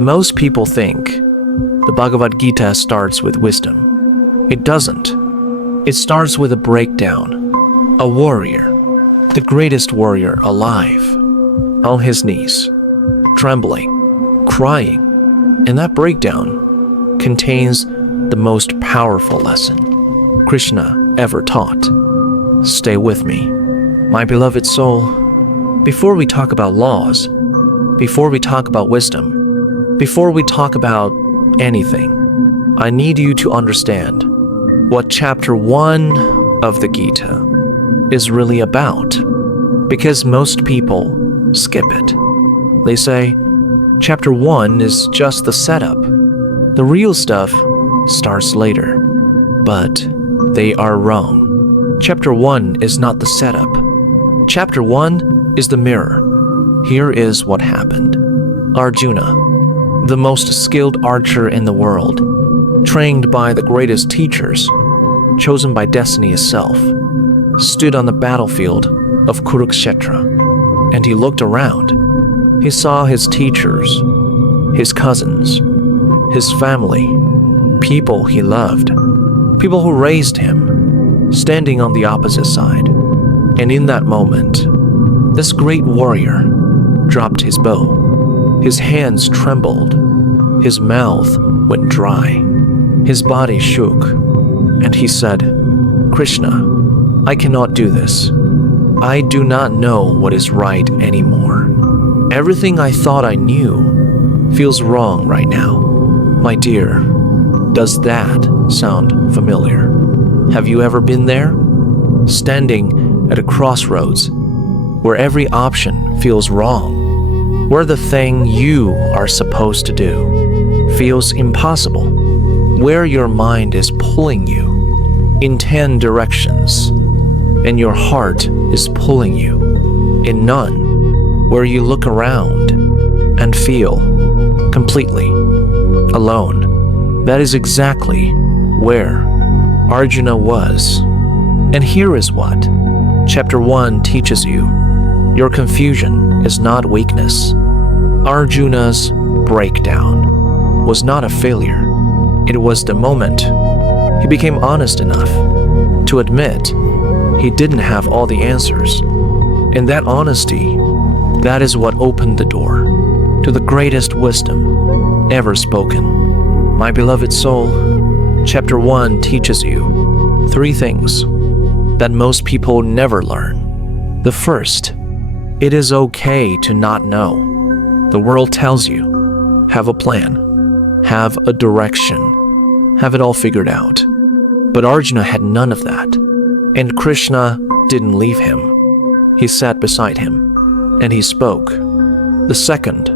Most people think the Bhagavad Gita starts with wisdom. It doesn't. It starts with a breakdown. A warrior, the greatest warrior alive, on his knees, trembling, crying, and that breakdown contains the most powerful lesson Krishna ever taught. Stay with me, my beloved soul. Before we talk about laws, before we talk about wisdom, before we talk about anything, I need you to understand what chapter 1 of the Gita is really about, because most people skip it. They say, chapter 1 is just the setup. The real stuff starts later. But they are wrong. Chapter 1 is not the setup. Chapter 1 is the mirror. Here is what happened. Arjuna, the most skilled archer in the world, trained by the greatest teachers, chosen by destiny itself, stood on the battlefield of Kurukshetra, and he looked around. He saw his teachers, his cousins, his family, people he loved, people who raised him, standing on the opposite side. And in that moment, this great warrior dropped his bow. His hands trembled. His mouth went dry. His body shook. And he said, Krishna, I cannot do this. I do not know what is right anymore. Everything I thought I knew feels wrong right now. My dear, does that sound familiar? Have you ever been there? Standing at a crossroads where every option feels wrong, where the thing you are supposed to do feels impossible, where your mind is pulling you in 10 directions and your heart is pulling you in none, where you look around and feel completely alone. That is exactly where Arjuna was. And here is what chapter 1 teaches you. Your confusion is not weakness. Arjuna's breakdown was not a failure. It was the moment he became honest enough to admit he didn't have all the answers. And that honesty, that is what opened the door to the greatest wisdom ever spoken. My beloved soul, chapter 1 teaches you 3 things that most people never learn. The first, it is okay to not know. The world tells you, have a plan, have a direction, have it all figured out. But Arjuna had none of that, and Krishna didn't leave him. He sat beside him, and he spoke. The second,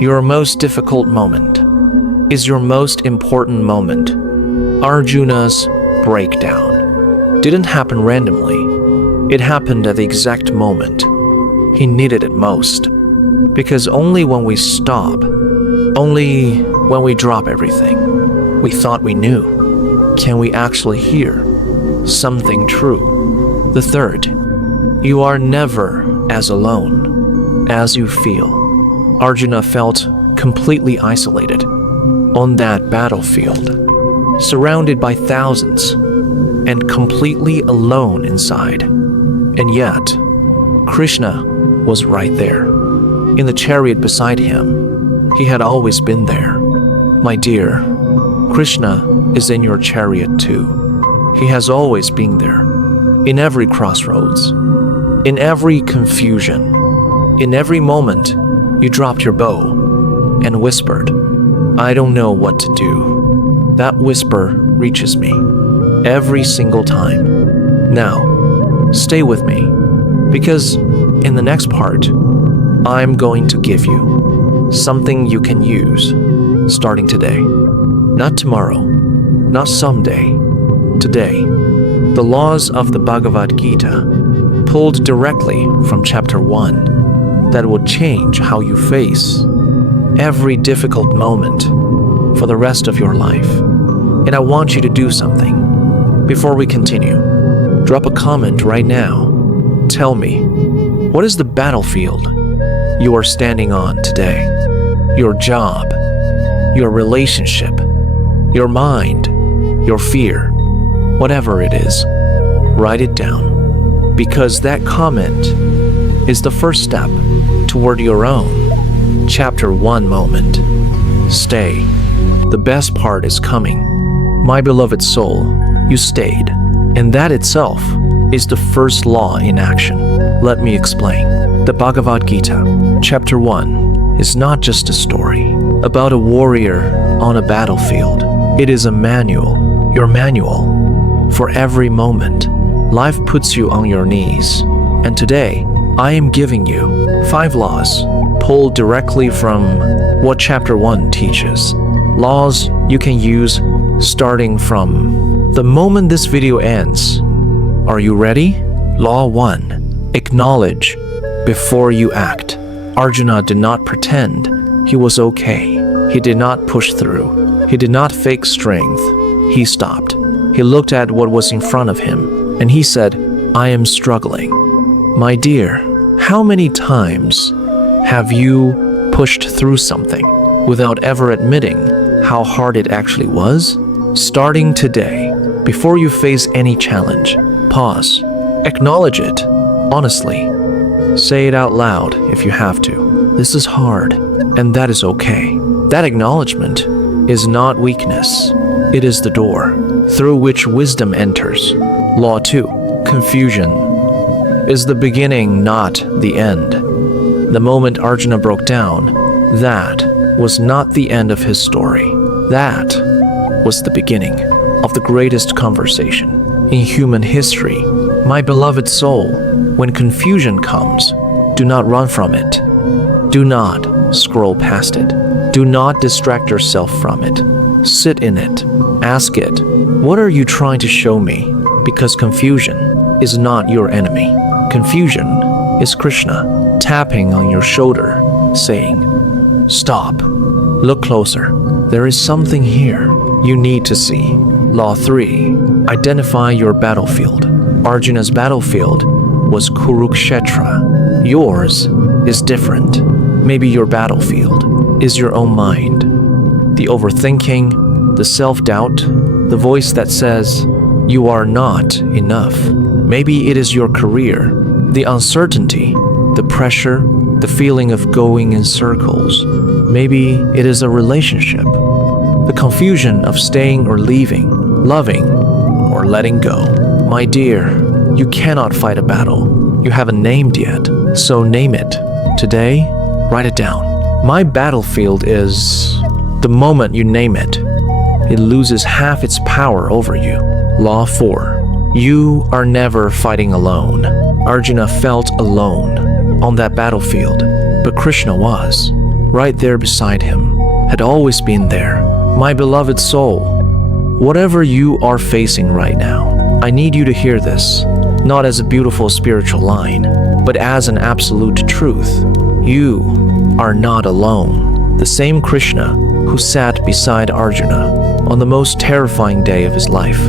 your most difficult moment is your most important moment. Arjuna's breakdown didn't happen randomly. It happened at the exact moment he needed it most. Because only when we stop, only when we drop everything we thought we knew, can we actually hear something true. The third, you are never as alone as you feel. Arjuna felt completely isolated on that battlefield, surrounded by thousands and completely alone inside. And yet, Krishna was right there, in the chariot beside him. He had always been there. My dear, Krishna is in your chariot too. He has always been there, in every crossroads, in every confusion, in every moment you dropped your bow and whispered, I don't know what to do. That whisper reaches me every single time. Now, stay with me, because in the next part, I'm going to give you something you can use starting today. Not tomorrow, not someday, today. The laws of the Bhagavad Gita, pulled directly from chapter 1, that will change how you face every difficult moment for the rest of your life. And I want you to do something. Before we continue, drop a comment right now. Tell me, what is the battlefield you are standing on today? Your job, your relationship, your mind, your fear, whatever it is, write it down. Because that comment is the first step toward your own Chapter 1 moment. Stay. The best part is coming. My beloved soul, you stayed. And that itself is the first law in action. Let me explain. The Bhagavad Gita, Chapter 1, is not just a story about a warrior on a battlefield. It is a manual, your manual. For every moment, life puts you on your knees. And today, I am giving you 5 laws pulled directly from what Chapter 1 teaches. Laws you can use starting from the moment this video ends. Are you ready? Law 1. Acknowledge before you act. Arjuna did not pretend he was okay. He did not push through. He did not fake strength. He stopped. He looked at what was in front of him, and he said, I am struggling. My dear, how many times have you pushed through something without ever admitting how hard it actually was? Starting today, before you face any challenge, pause. Acknowledge it, honestly. Say it out loud if you have to. This is hard, and that is okay. That acknowledgement is not weakness. It is the door through which wisdom enters. Law 2. Confusion is the beginning, not the end. The moment Arjuna broke down, that was not the end of his story. That was the beginning of the greatest conversation in human history. My beloved soul, when confusion comes, do not run from it. Do not scroll past it. Do not distract yourself from it. Sit in it. Ask it, what are you trying to show me? Because confusion is not your enemy. Confusion is Krishna tapping on your shoulder, saying, stop. Look closer. There is something here you need to see. Law 3. Identify your battlefield. Arjuna's battlefield was Kurukshetra. Yours is different. Maybe your battlefield is your own mind. The overthinking, the self-doubt, the voice that says, you are not enough. Maybe it is your career, the uncertainty, the pressure, the feeling of going in circles. Maybe it is a relationship, the confusion of staying or leaving, loving or letting go. My dear, you cannot fight a battle you haven't named yet, so name it. Today, write it down. My battlefield is... The moment you name it, it loses half its power over you. Law 4. You are never fighting alone. Arjuna felt alone on that battlefield, but Krishna was right there beside him, had always been there. My beloved soul, whatever you are facing right now, I need you to hear this, not as a beautiful spiritual line, but as an absolute truth. You are not alone. The same Krishna who sat beside Arjuna on the most terrifying day of his life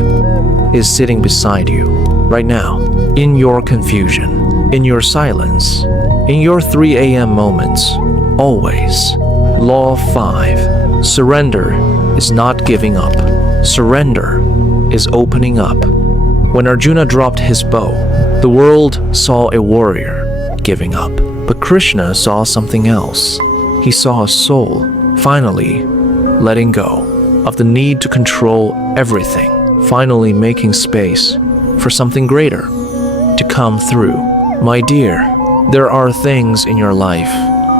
is sitting beside you right now, in your confusion, in your silence, in your 3 a.m. moments, always. Law 5. Surrender is not giving up. Surrender is opening up. When Arjuna dropped his bow, the world saw a warrior giving up. But Krishna saw something else. He saw a soul finally letting go of the need to control everything, finally making space for something greater to come through. My dear, there are things in your life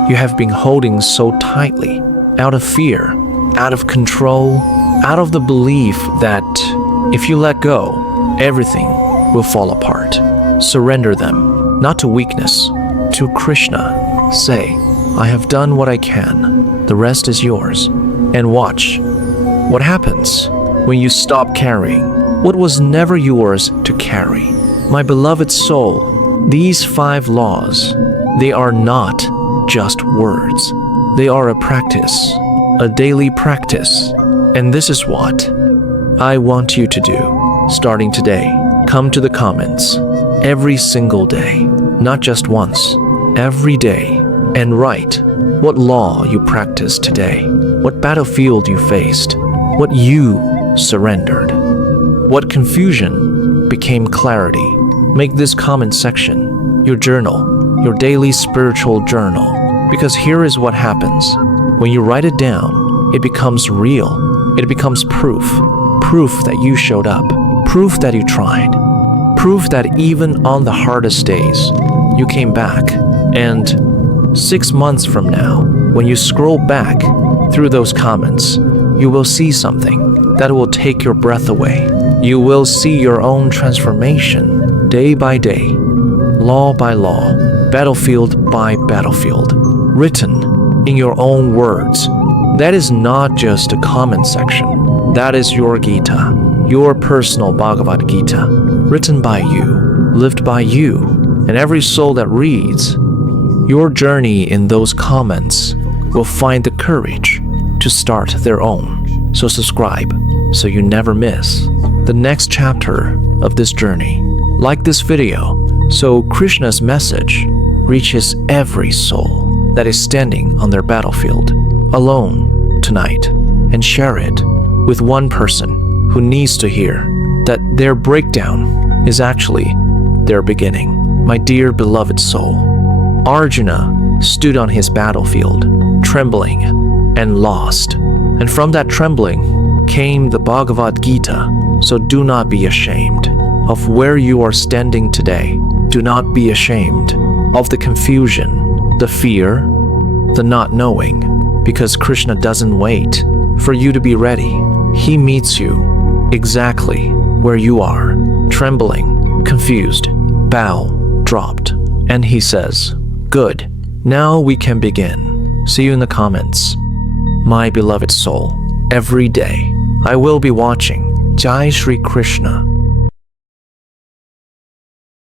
you have been holding so tightly, out of fear, out of control, out of the belief that if you let go, everything will fall apart. Surrender them, not to weakness, to Krishna. Say, I have done what I can. The rest is yours. And watch what happens when you stop carrying what was never yours to carry. My beloved soul, these 5 laws, they are not just words. They are a practice, a daily practice. And this is what I want you to do. Starting today, come to the comments every single day, not just once, every day. and write what law you practiced today, what battlefield you faced, what you surrendered, what confusion became clarity. Make this comment section your journal, your daily spiritual journal, because here is what happens. When you write it down, it becomes real. It becomes proof that you showed up, proof that you tried, proof that even on the hardest days, you came back. And 6 months from now, when you scroll back through those comments, you will see something that will take your breath away. You will see your own transformation day by day, law by law, battlefield by battlefield, written in your own words. That is not just a comment section. That is your Gita, your personal Bhagavad Gita, written by you, lived by you, and every soul that reads. Your journey in those comments will find the courage to start their own. So subscribe so you never miss the next chapter of this journey. Like this video so Krishna's message reaches every soul that is standing on their battlefield alone tonight, and share it with one person who needs to hear that their breakdown is actually their beginning. My dear beloved soul, Arjuna stood on his battlefield, trembling and lost. And from that trembling came the Bhagavad Gita. So do not be ashamed of where you are standing today. Do not be ashamed of the confusion, the fear, the not knowing, because Krishna doesn't wait for you to be ready. He meets you exactly where you are, trembling, confused, bow dropped, and he says, "Good, now we can begin." See you in the comments. My beloved soul, every day I will be watching. Jai Shri Krishna.